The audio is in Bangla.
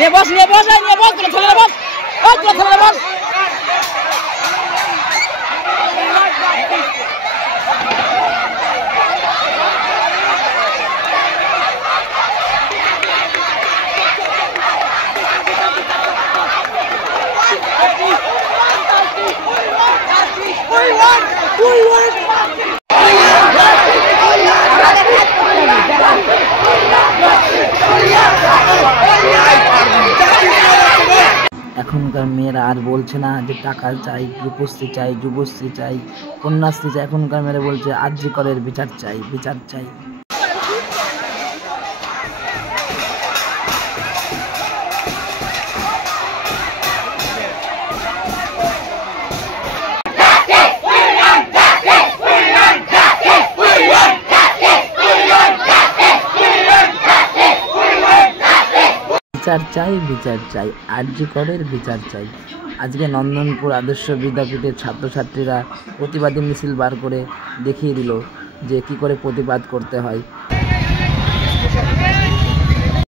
নিয়ে বস তুলে ছেলে বস এখনকার মেয়েরা আর বলছে না যে টাকা চাই, রূপশ্রী চাই, যুবশ্রী চাই, কন্যাশ্রী চাই। এখনকার মেয়েরা বলছে আরজি করের বিচার চাই, বিচার চাই। বিচার চাই, বিচার চাই, আরজি করের বিচার চাই। আজকে নন্দনপুর আদর্শ বিদ্যাপীঠের ছাত্রছাত্রীরা প্রতিবাদী মিছিল বার করে দেখিয়ে দিল যে কি করে প্রতিবাদ করতে হয়।